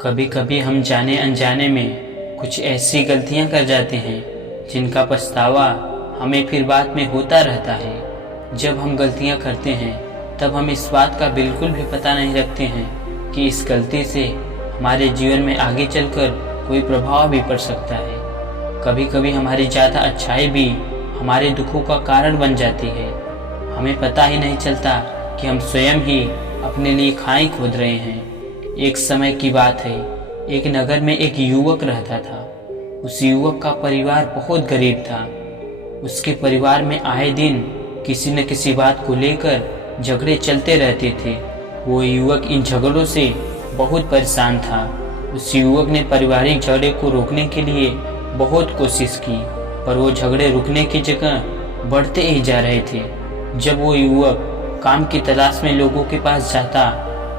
कभी कभी हम जाने अनजाने में कुछ ऐसी गलतियां कर जाते हैं जिनका पछतावा हमें फिर बाद में होता रहता है। जब हम गलतियां करते हैं तब हम इस बात का बिल्कुल भी पता नहीं रखते हैं कि इस गलती से हमारे जीवन में आगे चलकर कोई प्रभाव भी पड़ सकता है। कभी कभी हमारी ज़्यादा अच्छाई भी हमारे दुखों का कारण बन जाती है। हमें पता ही नहीं चलता कि हम स्वयं ही अपने लिए खाई खोद रहे हैं। एक समय की बात है, एक नगर में एक युवक रहता था। उस युवक का परिवार बहुत गरीब था। उसके परिवार में आए दिन किसी न किसी बात को लेकर झगड़े चलते रहते थे। वो युवक इन झगड़ों से बहुत परेशान था। उस युवक ने पारिवारिक झगड़े को रोकने के लिए बहुत कोशिश की, पर वो झगड़े रुकने की जगह बढ़ते ही जा रहे थे। जब वो युवक काम की तलाश में लोगों के पास जाता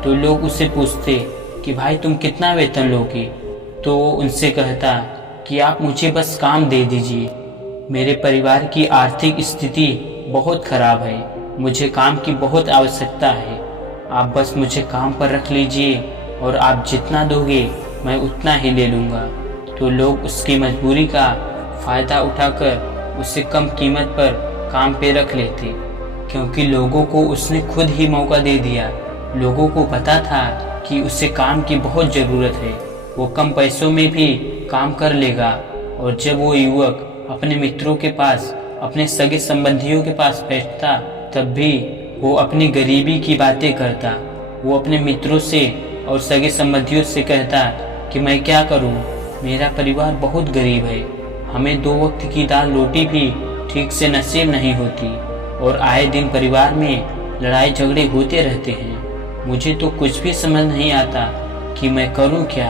तो लोग उससे पूछते कि भाई तुम कितना वेतन लोगे, तो वो उनसे कहता कि आप मुझे बस काम दे दीजिए, मेरे परिवार की आर्थिक स्थिति बहुत खराब है, मुझे काम की बहुत आवश्यकता है, आप बस मुझे काम पर रख लीजिए और आप जितना दोगे मैं उतना ही ले लूँगा। तो लोग उसकी मजबूरी का फ़ायदा उठाकर उसे कम कीमत पर काम पे रख लेते, क्योंकि लोगों को उसने खुद ही मौका दे दिया। लोगों को पता था कि उसे काम की बहुत ज़रूरत है, वो कम पैसों में भी काम कर लेगा। और जब वो युवक अपने मित्रों के पास, अपने सगे संबंधियों के पास बैठता, तब भी वो अपनी गरीबी की बातें करता। वो अपने मित्रों से और सगे संबंधियों से कहता कि मैं क्या करूं, मेरा परिवार बहुत गरीब है, हमें 2 वक्त की दाल रोटी भी ठीक से नसीब नहीं होती और आए दिन परिवार में लड़ाई झगड़े होते रहते हैं। मुझे तो कुछ भी समझ नहीं आता कि मैं करूं क्या।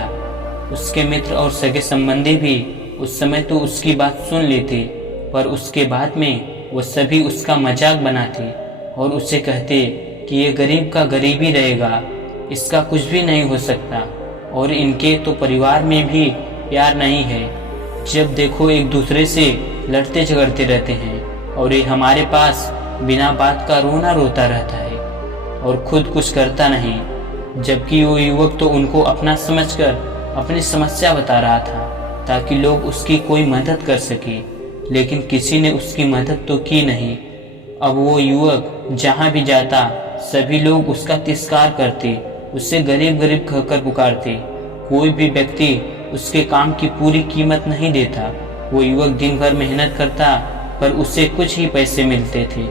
उसके मित्र और सगे संबंधी भी उस समय तो उसकी बात सुन लेते, पर उसके बाद में वो सभी उसका मजाक बनाते और उसे कहते कि ये गरीब का गरीब ही रहेगा, इसका कुछ भी नहीं हो सकता और इनके तो परिवार में भी प्यार नहीं है। जब देखो एक दूसरे से लड़ते झगड़ते रहते हैं और ये हमारे पास बिना बात का रोना रोता रहता है और खुद कुछ करता नहीं। जबकि वो युवक तो उनको अपना समझकर अपनी समस्या बता रहा था ताकि लोग उसकी कोई मदद कर सके, लेकिन किसी ने उसकी मदद तो की नहीं। अब वो युवक जहाँ भी जाता सभी लोग उसका तिरस्कार करते, उससे गरीब गरीब कहकर पुकारते। कोई भी व्यक्ति उसके काम की पूरी कीमत नहीं देता। वो युवक दिन भर मेहनत करता पर उसे कुछ ही पैसे मिलते थे।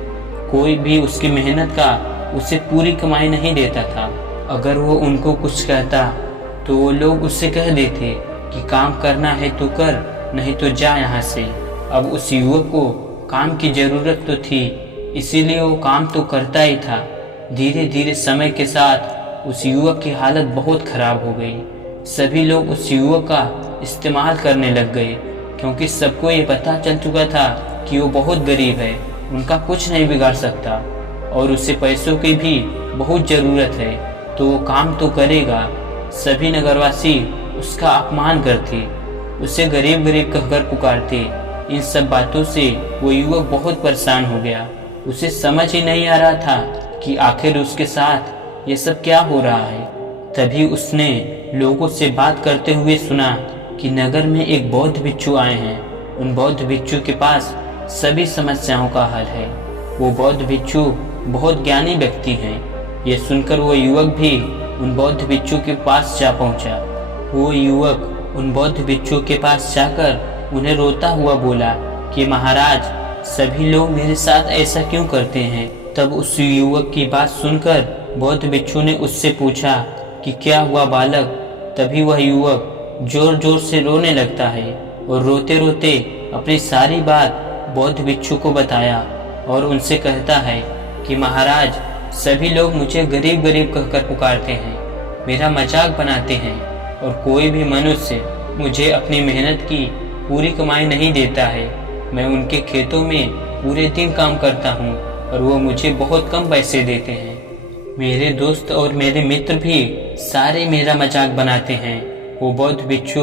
कोई भी उसकी मेहनत का उसे पूरी कमाई नहीं देता था। अगर वो उनको कुछ कहता तो वो लोग उससे कह देते कि काम करना है तो कर, नहीं तो जा यहाँ से। अब उस युवक को काम की ज़रूरत तो थी, इसीलिए वो काम तो करता ही था। धीरे धीरे समय के साथ उस युवक की हालत बहुत खराब हो गई। सभी लोग उस युवक का इस्तेमाल करने लग गए, क्योंकि सबको ये पता चल चुका था कि वो बहुत गरीब है, उनका कुछ नहीं बिगाड़ सकता और उसे पैसों की भी बहुत ज़रूरत है, तो वो काम तो करेगा। सभी नगरवासी उसका अपमान करते, उसे गरीब गरीब कहकर पुकारते। इन सब बातों से वो युवक बहुत परेशान हो गया। उसे समझ ही नहीं आ रहा था कि आखिर उसके साथ ये सब क्या हो रहा है। तभी उसने लोगों से बात करते हुए सुना कि नगर में एक बौद्ध भिक्षु आए हैं। उन बौद्ध भिक्षु के पास सभी समस्याओं का हल है। वो बौद्ध भिक्षु बहुत ज्ञानी व्यक्ति हैं। ये सुनकर वो युवक भी उन बौद्ध भिक्षु के पास जा पहुंचा। वो युवक उन बौद्ध भिक्षु के पास जाकर उन्हें रोता हुआ बोला कि महाराज, सभी लोग मेरे साथ ऐसा क्यों करते हैं। तब उस युवक की बात सुनकर बौद्ध भिक्षु ने उससे पूछा कि क्या हुआ बालक। तभी वह युवक जोर जोर से रोने लगता है और रोते रोते अपनी सारी बात बौद्ध भिक्षु को बताया और उनसे कहता है कि महाराज, सभी लोग मुझे गरीब गरीब कहकर पुकारते हैं, मेरा मजाक बनाते हैं और कोई भी मनुष्य मुझे अपनी मेहनत की पूरी कमाई नहीं देता है। मैं उनके खेतों में पूरे दिन काम करता हूँ और वो मुझे बहुत कम पैसे देते हैं। मेरे दोस्त और मेरे मित्र भी सारे मेरा मजाक बनाते हैं। वो बौद्ध भिक्षु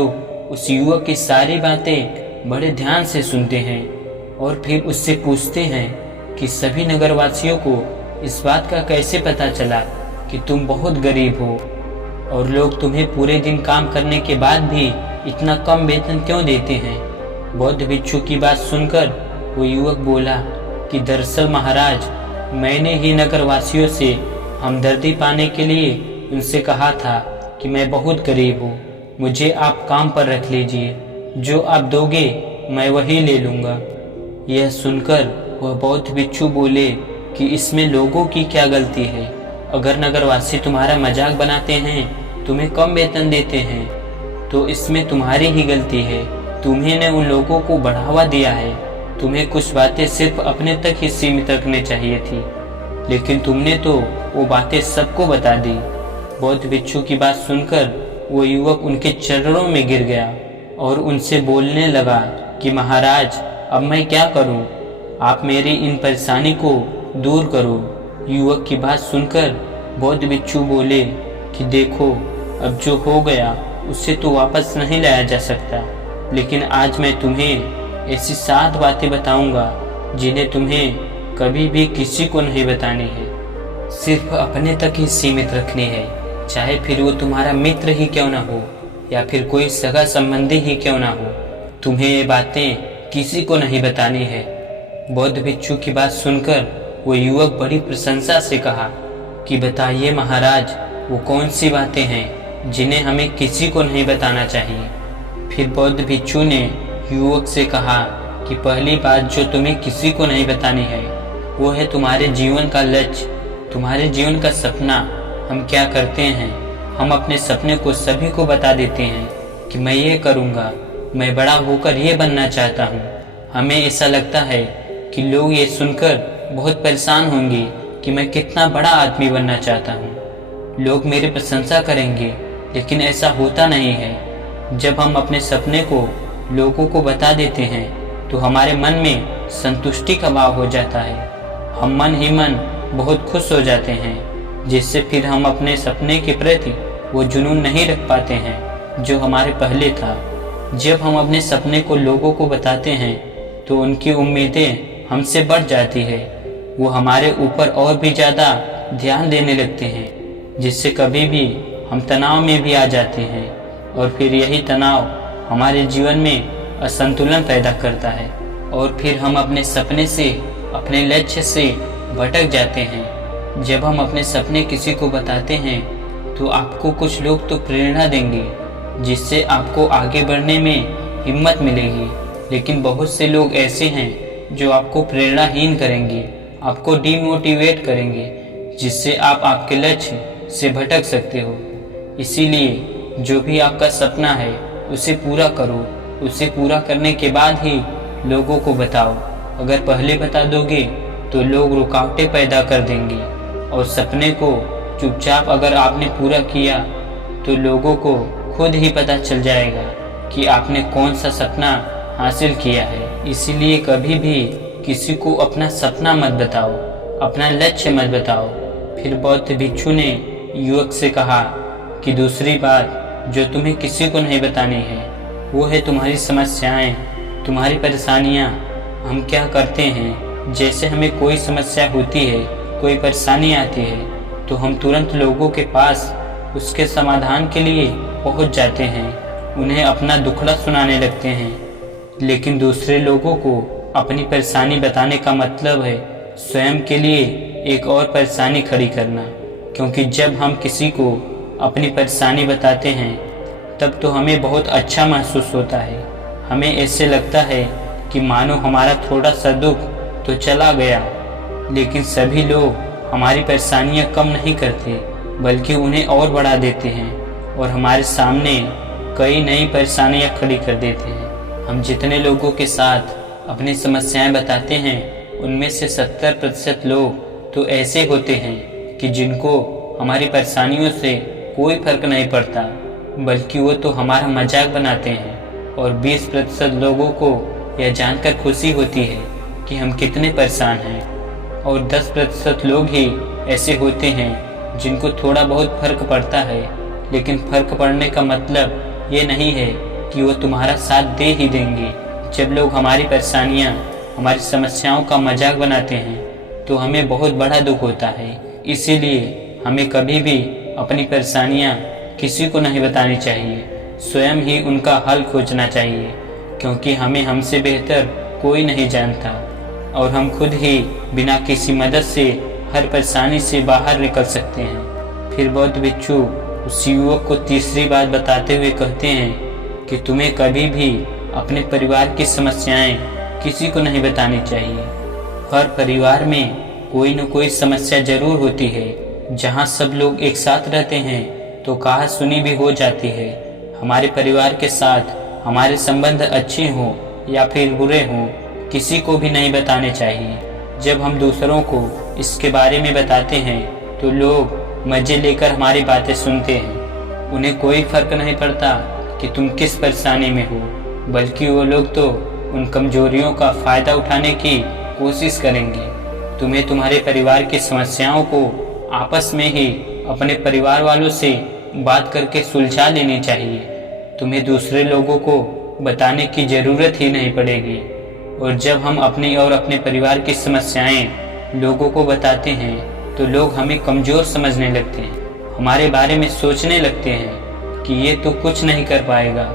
उस युवक की सारी बातें बड़े ध्यान से सुनते हैं और फिर उससे पूछते हैं कि सभी नगरवासियों को इस बात का कैसे पता चला कि तुम बहुत गरीब हो। और लोग तुम्हें पूरे दिन काम करने के बाद भी इतना कम वेतन क्यों देते हैं? बौद्ध भिक्षु की बात सुनकर वो युवक बोला कि दरअसल महाराज, मैंने ही नगर वासियों से हमदर्दी पाने के लिए उनसे कहा था कि मैं बहुत गरीब हूँ, मुझे आप काम पर रख लीजिए, जो आप दोगे मैं वही ले लूँगा। यह सुनकर वह बौद्ध भिक्षु बोले कि इसमें लोगों की क्या गलती है? अगर नगरवासी तुम्हारा मजाक बनाते हैं, तुम्हें कम वेतन देते हैं, तो इसमें तुम्हारी ही गलती है। तुम्हें ने उन लोगों को बढ़ावा दिया है। तुम्हें कुछ बातें सिर्फ अपने तक ही सीमित रखनी चाहिए थी, लेकिन तुमने तो वो बातें सबको बता दी। बौद्ध भिक्षु की बात सुनकर वो युवक उनके चरणों में गिर गया और उनसे बोलने लगा कि महाराज, अब मैं क्या करूं? आप मेरी इन परेशानी को दूर करो। युवक की बात सुनकर बौद्ध भिक्षु बोले कि देखो, अब जो हो गया उसे तो वापस नहीं लाया जा सकता, लेकिन आज मैं तुम्हें ऐसी 7 बातें बताऊंगा जिन्हें तुम्हें कभी भी किसी को नहीं बतानी है, सिर्फ अपने तक ही सीमित रखनी है, चाहे फिर वो तुम्हारा मित्र ही क्यों ना हो या फिर कोई सगा संबंधी ही क्यों ना हो। तुम्हें ये बातें किसी को नहीं बतानी है। बौद्ध भिक्षु की बात सुनकर वो युवक बड़ी प्रशंसा से कहा कि बताइए महाराज, वो कौन सी बातें हैं जिन्हें हमें किसी को नहीं बताना चाहिए। फिर बौद्ध भिक्षु ने युवक से कहा कि पहली बात जो तुम्हें किसी को नहीं बतानी है वो है तुम्हारे जीवन का लक्ष्य, तुम्हारे जीवन का सपना। हम क्या करते हैं, हम अपने सपने को सभी को बता देते हैं कि मैं ये करूँगा, मैं बड़ा होकर ये बनना चाहता हूँ। हमें ऐसा लगता है कि लोग ये सुनकर बहुत परेशान होंगे कि मैं कितना बड़ा आदमी बनना चाहता हूँ, लोग मेरी प्रशंसा करेंगे, लेकिन ऐसा होता नहीं है। जब हम अपने सपने को लोगों को बता देते हैं तो हमारे मन में संतुष्टि का भाव हो जाता है। हम मन ही मन बहुत खुश हो जाते हैं, जिससे फिर हम अपने सपने के प्रति वो जुनून नहीं रख पाते हैं जो हमारे पहले था। जब हम अपने सपने को लोगों को बताते हैं तो उनकी उम्मीदें हमसे बढ़ जाती है, वो हमारे ऊपर और भी ज़्यादा ध्यान देने लगते हैं, जिससे कभी भी हम तनाव में भी आ जाते हैं और फिर यही तनाव हमारे जीवन में असंतुलन पैदा करता है और फिर हम अपने सपने से, अपने लक्ष्य से भटक जाते हैं। जब हम अपने सपने किसी को बताते हैं तो आपको कुछ लोग तो प्रेरणा देंगे, जिससे आपको आगे बढ़ने में हिम्मत मिलेगी, लेकिन बहुत से लोग ऐसे हैं जो आपको प्रेरणाहीन करेंगे, आपको डीमोटिवेट करेंगे, जिससे आप आपके लक्ष्य से भटक सकते हो। इसीलिए जो भी आपका सपना है उसे पूरा करो, उसे पूरा करने के बाद ही लोगों को बताओ। अगर पहले बता दोगे तो लोग रुकावटें पैदा कर देंगे, और सपने को चुपचाप अगर आपने पूरा किया तो लोगों को खुद ही पता चल जाएगा कि आपने कौन सा सपना हासिल किया है। इसीलिए कभी भी किसी को अपना सपना मत बताओ, अपना लक्ष्य मत बताओ। फिर बौद्ध भिक्षु ने युवक से कहा कि दूसरी बात जो तुम्हें किसी को नहीं बतानी है वो है तुम्हारी समस्याएं, तुम्हारी परेशानियां। हम क्या करते हैं, जैसे हमें कोई समस्या होती है, कोई परेशानी आती है, तो हम तुरंत लोगों के पास उसके समाधान के लिए पहुंच जाते हैं, उन्हें अपना दुखड़ा सुनाने लगते हैं। लेकिन दूसरे लोगों को अपनी परेशानी बताने का मतलब है स्वयं के लिए एक और परेशानी खड़ी करना, क्योंकि जब हम किसी को अपनी परेशानी बताते हैं तब तो हमें बहुत अच्छा महसूस होता है। हमें ऐसे लगता है कि मानो हमारा थोड़ा सा दुख तो चला गया, लेकिन सभी लोग हमारी परेशानियां कम नहीं करते बल्कि उन्हें और बढ़ा देते हैं और हमारे सामने कई नई परेशानियां खड़ी कर देते हैं। हम जितने लोगों के साथ अपनी समस्याएं बताते हैं उनमें से 70% लोग तो ऐसे होते हैं कि जिनको हमारी परेशानियों से कोई फर्क नहीं पड़ता, बल्कि वो तो हमारा मजाक बनाते हैं। और 20% लोगों को यह जानकर खुशी होती है कि हम कितने परेशान हैं, और 10% लोग ही ऐसे होते हैं जिनको थोड़ा बहुत फर्क पड़ता है। लेकिन फर्क पड़ने का मतलब ये नहीं है कि वो तुम्हारा साथ दे ही देंगे। जब लोग हमारी परेशानियाँ, हमारी समस्याओं का मजाक बनाते हैं तो हमें बहुत बड़ा दुख होता है। इसीलिए हमें कभी भी अपनी परेशानियाँ किसी को नहीं बतानी चाहिए, स्वयं ही उनका हल खोजना चाहिए, क्योंकि हमें हमसे बेहतर कोई नहीं जानता और हम खुद ही बिना किसी मदद से हर परेशानी से बाहर निकल सकते हैं। फिर बौद्ध भिक्षु उस युवक को तीसरी बात बताते हुए कहते हैं कि तुम्हें कभी भी अपने परिवार की समस्याएं किसी को नहीं बतानी चाहिए। हर परिवार में कोई न कोई समस्या जरूर होती है। जहाँ सब लोग एक साथ रहते हैं तो कहा सुनी भी हो जाती है। हमारे परिवार के साथ हमारे संबंध अच्छे हों या फिर बुरे हों, किसी को भी नहीं बताने चाहिए। जब हम दूसरों को इसके बारे में बताते हैं तो लोग मजे लेकर हमारी बातें सुनते हैं। उन्हें कोई फर्क नहीं पड़ता कि तुम किस परेशानी में हो, बल्कि वो लोग तो उन कमजोरियों का फायदा उठाने की कोशिश करेंगे। तुम्हें तुम्हारे परिवार की समस्याओं को आपस में ही अपने परिवार वालों से बात करके सुलझा लेनी चाहिए। तुम्हें दूसरे लोगों को बताने की जरूरत ही नहीं पड़ेगी। और जब हम अपनी और अपने परिवार की समस्याएं लोगों को बताते हैं तो लोग हमें कमजोर समझने लगते हैं, हमारे बारे में सोचने लगते हैं कि ये तो कुछ नहीं कर पाएगा,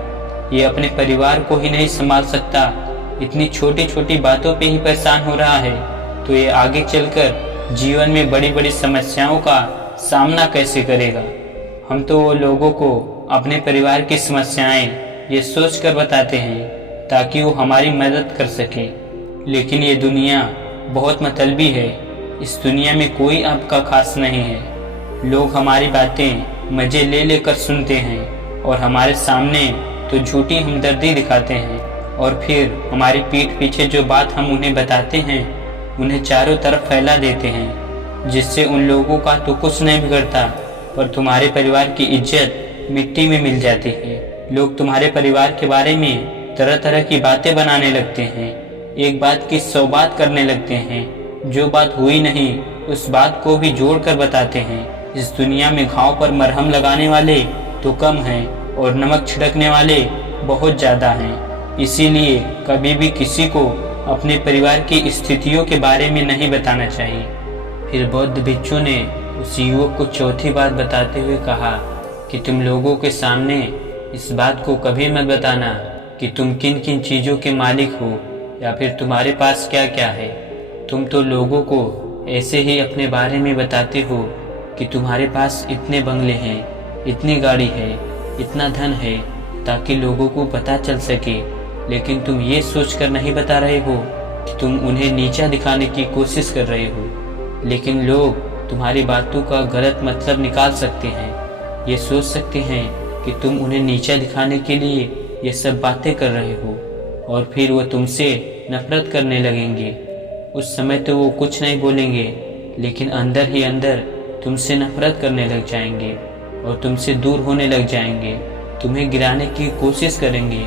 ये अपने परिवार को ही नहीं संभाल सकता, इतनी छोटी छोटी बातों पे ही परेशान हो रहा है, तो ये आगे चलकर जीवन में बड़ी बड़ी समस्याओं का सामना कैसे करेगा। हम तो वो लोगों को अपने परिवार की समस्याएं ये सोच कर बताते हैं ताकि वो हमारी मदद कर सके। लेकिन ये दुनिया बहुत मतलबी है। इस दुनिया में कोई आपका खास नहीं है। लोग हमारी बातें मजे ले लेकर सुनते हैं और हमारे सामने तो झूठी हमदर्दी दिखाते हैं, और फिर हमारी पीठ पीछे जो बात हम उन्हें बताते हैं उन्हें चारों तरफ फैला देते हैं, जिससे उन लोगों का तो कुछ नहीं बिगड़ता, पर तुम्हारे परिवार की इज्जत मिट्टी में मिल जाती है। लोग तुम्हारे परिवार के बारे में तरह तरह की बातें बनाने लगते हैं, एक बात की 100 बात करने लगते हैं। जो बात हुई नहीं उस बात को भी जोड़कर बताते हैं। इस दुनिया में घाव पर मरहम लगाने वाले तो कम हैं और नमक छिड़कने वाले बहुत ज़्यादा हैं। इसीलिए कभी भी किसी को अपने परिवार की स्थितियों के बारे में नहीं बताना चाहिए। फिर बौद्ध भिक्षु ने उस युवक को चौथी बात बताते हुए कहा कि तुम लोगों के सामने इस बात को कभी मत बताना कि तुम किन किन चीज़ों के मालिक हो या फिर तुम्हारे पास क्या क्या है। तुम तो लोगों को ऐसे ही अपने बारे में बताते हो कि तुम्हारे पास इतने बंगले हैं, इतनी गाड़ी है, इतना धन है, ताकि लोगों को पता चल सके। लेकिन तुम ये सोचकर नहीं बता रहे हो कि तुम उन्हें नीचा दिखाने की कोशिश कर रहे हो। लेकिन लोग तुम्हारी बातों का गलत मतलब निकाल सकते हैं। ये सोच सकते हैं कि तुम उन्हें नीचा दिखाने के लिए ये सब बातें कर रहे हो, और फिर वो तुमसे नफरत करने लगेंगे। उस समय तो वो कुछ नहीं बोलेंगे, लेकिन अंदर ही अंदर तुमसे नफरत करने लग जाएंगे और तुमसे दूर होने लग जाएंगे, तुम्हें गिराने की कोशिश करेंगे।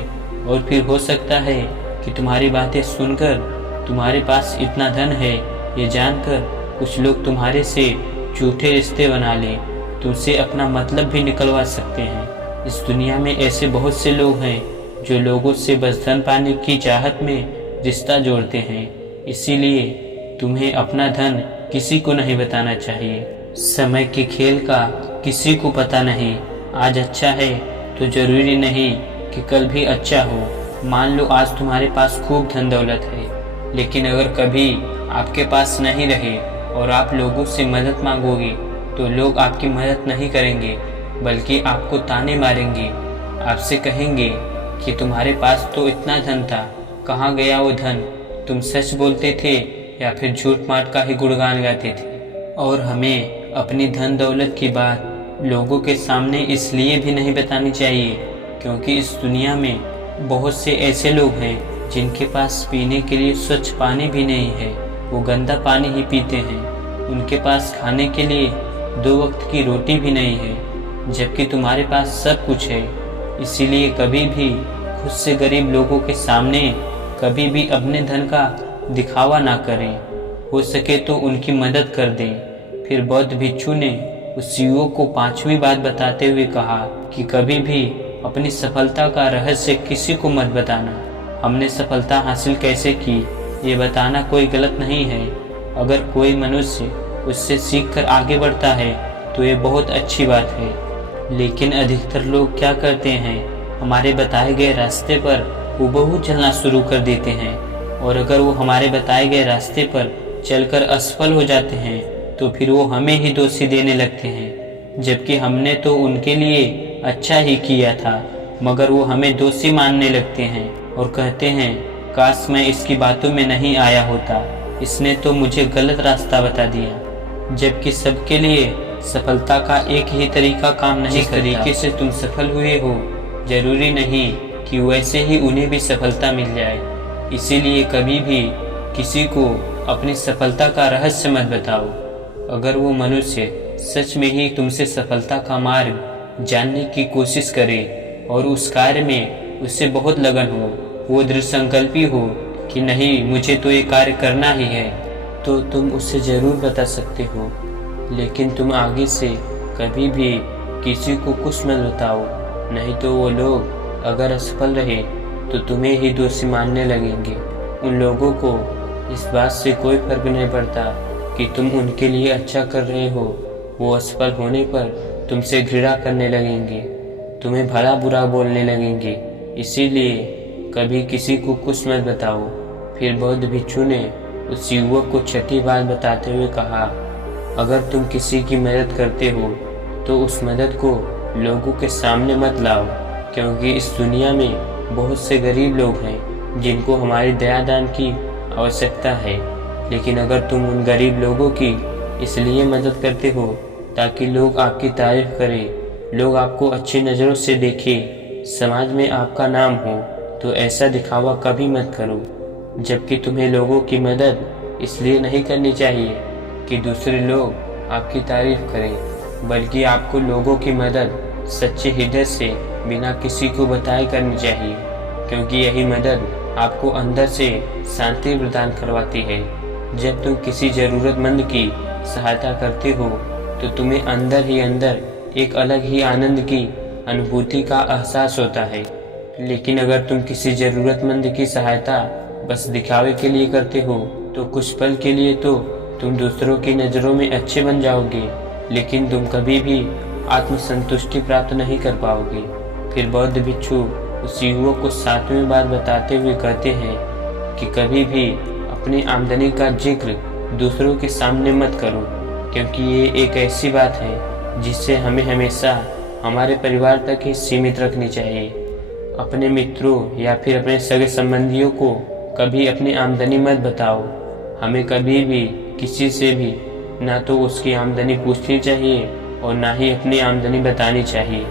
और फिर हो सकता है कि तुम्हारी बातें सुनकर तुम्हारे पास इतना धन है ये जानकर कुछ लोग तुम्हारे से झूठे रिश्ते बना लें, तुमसे अपना मतलब भी निकलवा सकते हैं। इस दुनिया में ऐसे बहुत से लोग हैं जो लोगों से बस धन पाने की चाहत में रिश्ता जोड़ते हैं। इसीलिए तुम्हें अपना धन किसी को नहीं बताना चाहिए। समय के खेल का किसी को पता नहीं। आज अच्छा है तो जरूरी नहीं कि कल भी अच्छा हो। मान लो आज तुम्हारे पास खूब धन दौलत है, लेकिन अगर कभी आपके पास नहीं रहे और आप लोगों से मदद मांगोगे तो लोग आपकी मदद नहीं करेंगे, बल्कि आपको ताने मारेंगे। आपसे कहेंगे कि तुम्हारे पास तो इतना धन था, कहाँ गया वो धन? तुम सच बोलते थे या फिर झूठ मार का ही गुणगान गाते थे? और हमें अपनी धन दौलत की बात लोगों के सामने इसलिए भी नहीं बतानी चाहिए क्योंकि इस दुनिया में बहुत से ऐसे लोग हैं जिनके पास पीने के लिए स्वच्छ पानी भी नहीं है, वो गंदा पानी ही पीते हैं। उनके पास खाने के लिए 2 वक्त की रोटी भी नहीं है, जबकि तुम्हारे पास सब कुछ है। इसीलिए कभी भी खुद से गरीब लोगों के सामने कभी भी अपने धन का दिखावा ना करें, हो सके तो उनकी मदद कर दें। फिर बौद्ध भिक्षु ने उस युवक को 5वीं बात बताते हुए कहा कि कभी भी अपनी सफलता का रहस्य किसी को मत बताना। हमने सफलता हासिल कैसे की ये बताना कोई गलत नहीं है। अगर कोई मनुष्य उससे सीखकर आगे बढ़ता है तो ये बहुत अच्छी बात है। लेकिन अधिकतर लोग क्या करते हैं, हमारे बताए गए रास्ते पर हूबहू चलना शुरू कर देते हैं, और अगर वो हमारे बताए गए रास्ते पर चलकर असफल हो जाते हैं तो फिर वो हमें ही दोषी देने लगते हैं, जबकि हमने तो उनके लिए अच्छा ही किया था, मगर वो हमें दोषी मानने लगते हैं और कहते हैं काश मैं इसकी बातों में नहीं आया होता, इसने तो मुझे गलत रास्ता बता दिया। जबकि सबके लिए सफलता का एक ही तरीका काम नहीं करता। जिस तरीके से तुम सफल हुए हो जरूरी नहीं कि वैसे ही उन्हें भी सफलता मिल जाए। इसीलिए कभी भी किसी को अपनी सफलता का रहस्य मत बताओ। अगर वो मनुष्य सच में ही तुमसे सफलता का मार्ग जानने की कोशिश करे और उस कार्य में उससे बहुत लगन हो, वो दृढ़ संकल्पी हो कि नहीं मुझे तो ये कार्य करना ही है, तो तुम उससे ज़रूर बता सकते हो। लेकिन तुम आगे से कभी भी किसी को कुछ मत बताओ, नहीं तो वो लोग अगर असफल रहे तो तुम्हें ही दोषी मानने लगेंगे। उन लोगों को इस बात से कोई फर्क नहीं पड़ता कि तुम उनके लिए अच्छा कर रहे हो, वो असफल होने पर तुमसे घृणा करने लगेंगे, तुम्हें भला बुरा बोलने लगेंगे। इसीलिए कभी किसी को कुछ मत बताओ। फिर बौद्ध भिक्षु ने उस युवक को छठी बात बताते हुए कहा, अगर तुम किसी की मदद करते हो तो उस मदद को लोगों के सामने मत लाओ, क्योंकि इस दुनिया में बहुत से गरीब लोग हैं जिनको हमारी दया दान की आवश्यकता है। लेकिन अगर तुम उन गरीब लोगों की इसलिए मदद करते हो ताकि लोग आपकी तारीफ करें, लोग आपको अच्छी नज़रों से देखें, समाज में आपका नाम हो, तो ऐसा दिखावा कभी मत करो। जबकि तुम्हें लोगों की मदद इसलिए नहीं करनी चाहिए कि दूसरे लोग आपकी तारीफ करें, बल्कि आपको लोगों की मदद सच्चे हृदय से बिना किसी को बताए करनी चाहिए, क्योंकि यही मदद आपको अंदर से शांति प्रदान करवाती है। जब तुम किसी ज़रूरतमंद की सहायता करते हो तो तुम्हें अंदर ही अंदर एक अलग ही आनंद की अनुभूति का एहसास होता है। लेकिन अगर तुम किसी ज़रूरतमंद की सहायता बस दिखावे के लिए करते हो तो कुछ पल के लिए तो तुम दूसरों की नज़रों में अच्छे बन जाओगे, लेकिन तुम कभी भी आत्मसंतुष्टि प्राप्त नहीं कर पाओगे। फिर बौद्ध भिक्षु उस युवक को 7वीं बात बताते हुए कहते हैं कि कभी भी अपनी आमदनी का जिक्र दूसरों के सामने मत करो, क्योंकि ये एक ऐसी बात है जिससे हमें हमेशा हमारे परिवार तक ही सीमित रखनी चाहिए। अपने मित्रों या फिर अपने सगे संबंधियों को कभी अपनी आमदनी मत बताओ। हमें कभी भी किसी से भी ना तो उसकी आमदनी पूछनी चाहिए और ना ही अपनी आमदनी बतानी चाहिए,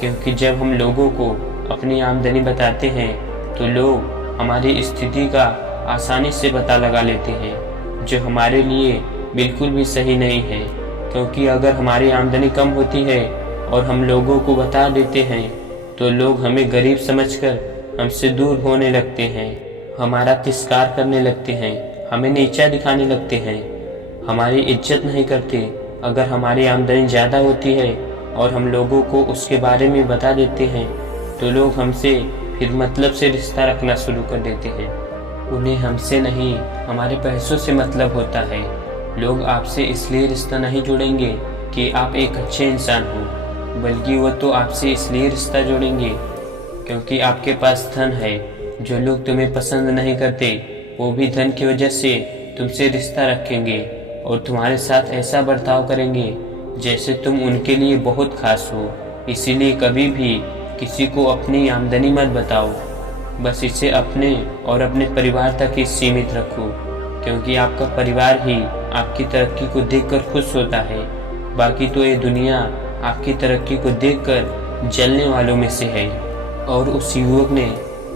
क्योंकि जब हम लोगों को अपनी आमदनी बताते हैं तो लोग हमारी स्थिति का आसानी से पता लगा लेते हैं, जो हमारे लिए बिल्कुल भी सही नहीं है। क्योंकि अगर हमारी आमदनी कम होती है और हम लोगों को बता देते हैं तो लोग हमें गरीब समझकर हमसे दूर होने लगते हैं, हमारा तिरस्कार करने लगते हैं, हमें नीचा दिखाने लगते हैं, हमारी इज्जत नहीं करते। अगर हमारी आमदनी ज़्यादा होती है और हम लोगों को उसके बारे में बता देते हैं तो लोग हमसे फिर मतलब से रिश्ता रखना शुरू कर देते हैं। उन्हें हमसे नहीं हमारे पैसों से मतलब होता है। लोग आपसे इसलिए रिश्ता नहीं जोड़ेंगे कि आप एक अच्छे इंसान हो, बल्कि वो तो आपसे इसलिए रिश्ता जोड़ेंगे क्योंकि आपके पास धन है। जो लोग तुम्हें पसंद नहीं करते वो भी धन की वजह से तुमसे रिश्ता रखेंगे और तुम्हारे साथ ऐसा बर्ताव करेंगे जैसे तुम उनके लिए बहुत खास हो। इसीलिए कभी भी किसी को अपनी आमदनी मत बताओ, बस इसे अपने और अपने परिवार तक ही सीमित रखो, क्योंकि आपका परिवार ही आपकी तरक्की को देखकर खुश होता है। बाकी तो ये दुनिया आपकी तरक्की को देखकर जलने वालों में से है। और उस युवक ने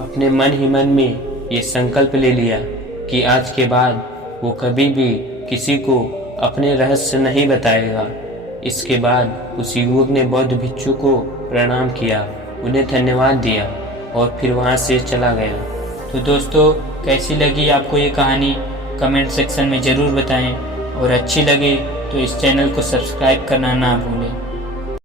अपने मन ही मन में ये संकल्प ले लिया कि आज के बाद वो कभी भी किसी को अपने रहस्य नहीं बताएगा। इसके बाद उस युवक ने बौद्ध भिक्षु को प्रणाम किया, उन्हें धन्यवाद दिया और फिर वहाँ से चला गया। तो दोस्तों, कैसी लगी आपको ये कहानी कमेंट सेक्शन में ज़रूर बताएं, और अच्छी लगे तो इस चैनल को सब्सक्राइब करना ना भूलें।